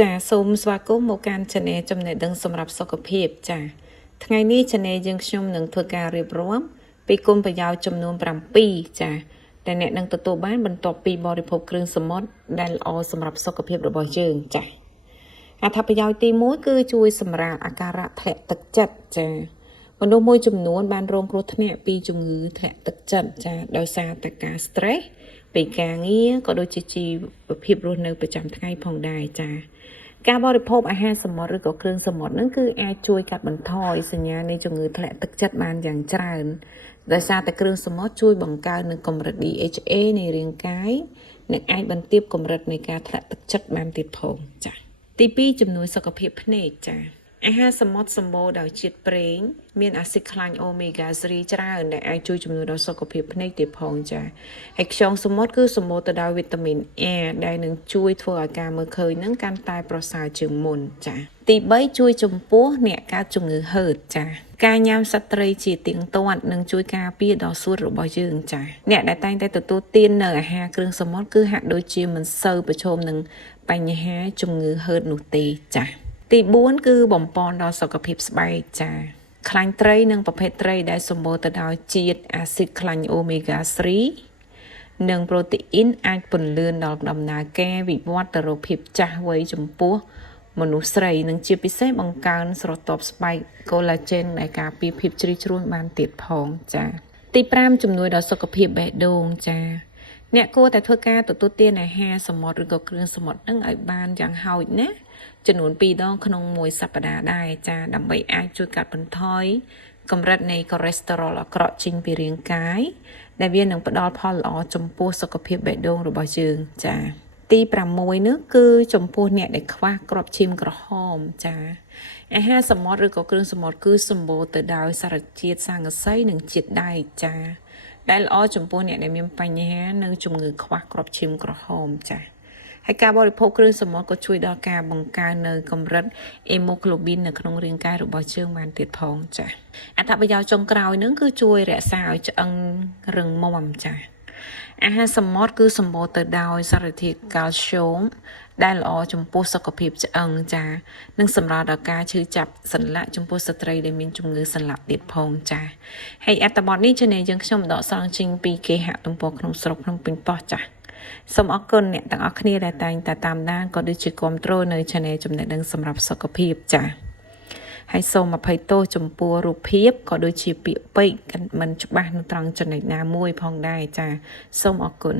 ចាសូមស្វាគមន៍មកកាន់ Channel ចំណេះដឹងសម្រាប់សុខភាពចាថ្ងៃនេះ Channel យើងខ្ញុំនឹងធ្វើការរៀបរាប់ពីគុណប្រយោជន៍ចំនួន7ចាដែលអ្នកនឹងទទួលបានបន្ទាប់ពីបរិភោគគ្រឿងសមុទ្រដែលល្អសម្រាប់សុខភាពរបស់យើងចាអត្ថប្រយោជន៍ទី1គឺជួយសម្រាលអាការៈធ្លាក់ទឹកចិត្តចាមនុស្សមួយចំនួនបានរងគ្រោះថ្នាក់ពីជំងឺធ្លាក់ទឹកចិត្តចាដោយសារតែការ stress ពីការងារក៏ដូចជាជីវភាពរស់នៅប្រចាំថ្ងៃផងដែរចាការបរិភោគអាហារសមុទ្រឬក៏គ្រឿងសមុទ្រហ្នឹងគឺអាចជួយកាត់បន្ថយសញ្ញានៃជំងឺធ្លាក់ទឹកចិត្តបានយ៉ាងច្រើនដោយសារតែគ្រឿងសមុទ្រជួយបង្កើននូវកម្រិត DHA នៃរាងកាយនិងអាចបន្ទាបកម្រិតនៃការធ្លាក់ទឹកចិត្តបានទៀតផងចាទី2ជំនួយសុខភាពភ្នែកចាអាហារសមុទ្រសម្បូរដោយជាតិប្រេងមានអាស៊ីតខ្លាញ់អូមេហ្គា3ច្រើនដែលអាចជួយជំនួយដល់សុខភាពភ្នែកទៀតផងចាហើយខ្យងសមុទ្រគឺសម្បូរទៅដោយវីតាមីន A ដែលនឹងជួយធ្វើឲ្យការមើលឃើញនឹងកាន់តែប្រសើរជាងមុនចាទី3ជួយចំពោះអ្នកកើតជំងឺហឺតចាការញ៉ាំសត្វត្រីជាទៀងទាត់នឹងជួយការពារដល់សួតរបស់យើងចាអ្នកដែលតែងតែទទួលទាននៅអាហារគ្រឿងសមុទ្រគឺហាក់ដូចជាមិនសូវប្រឈមនឹងបញ្ហាជំងឺហឺតនោះទេចាទី4គឺបំពន់ដល់សុខភាពស្បែកចាខ្លាញ់ត្រីនិងប្រភេទត្រីដែលសម្បូរទៅដោយជាតិអាស៊ីតខ្លាញ់អូមេហ្គា3និងប្រូតេអ៊ីនអាចពន្លឿនដល់ដំណើរការវិវត្តទៅរកភាពចាស់វ័យចំពោះមនុស្សស្រីនិងជាពិសេសបង្កើនស្រទាប់ស្បែក collagen ដែលការពារភាពជ្រីជ្រួញបានទៀតផងចាទី5ជំនួយដល់សុខភាពបេះដូងចាអ្នកគួរតែធ្វើការទទួលទានអាហារសមុទ្រឬក៏គ្រឿងសមុទ្រនឹងឲ្យបានយ៉ាងហោចណាចំនួន2ដងក្នុងមួយសប្តាហ៍ដែរចាដើម្បីអាចជួយកាត់បន្ថយកម្រិតនៃកូលេស្តេរ៉ុលអាក្រក់ចេញពីរាងកាយដែលវានឹងផ្ដល់ផលល្អចំពោះសុខភាពបេះដូងរបស់យើងចាទី6នោះគឺចំពោះអ្នកដែលខ្វះគ្រាប់ឈាមក្រហមចាអាហារសមុទ្រឬក៏គ្រឿងសមុទ្រគឺសម្បូរទៅដោយសារជាតិស័ង្កសីនិងជាតិដែកចាដែលល្អចំពោះអ្នកដែលមានបញ្ហានៅជំងឺខ្វះគ្រាប់ឈាមក្រហមចាហើយការបរិភោគគ្រឿងសមុទ្រក៏ជួយដល់ការបង្កើននៅកម្រិតអេម៉ូក្លូប៊ីននៅក្នុងរាងកាយរបស់យើងបានទៀតផងចាអត្ថប្រយោជន៍ចុងក្រោយនឹងគឺជួយរក្សាឲ្យឆ្អឹងរឹងមាំចាអាហារសមុទ្រគឺសម្បូរទៅដោយសារធាតុកាល់ស្យូមដែលល្អចំពោះសុខភាពឆ្អឹងចានិងសម្រាប់ដល់ការឈឺចាប់សន្លាក់ចំពោះស្ត្រីដែលមានជំងឺសន្លាក់ទៀតផងចាហើយអត្ថបទនេះChannelយើងខ្ញុំដកស្រង់ចេញពីគេហទំព័រក្នុងស្រុកភ្នំពេញប៉ុស្តិ៍ចាសូមអរគុណអ្នកទាំងអស់គ្នាដែលតែងតែតាមដានក៏ដូចជាគាំទ្រនៅ Channel ចំណេះដឹងសម្រាប់សុខភាពចាហើយសូមអភ័យទោសចំពោះរូបភាពក៏ដូចជាពាក្យពេចន៍មិនច្បាស់នៅត្រង់ចំណុចណាមួយផងដែរចាសូមអរគុណ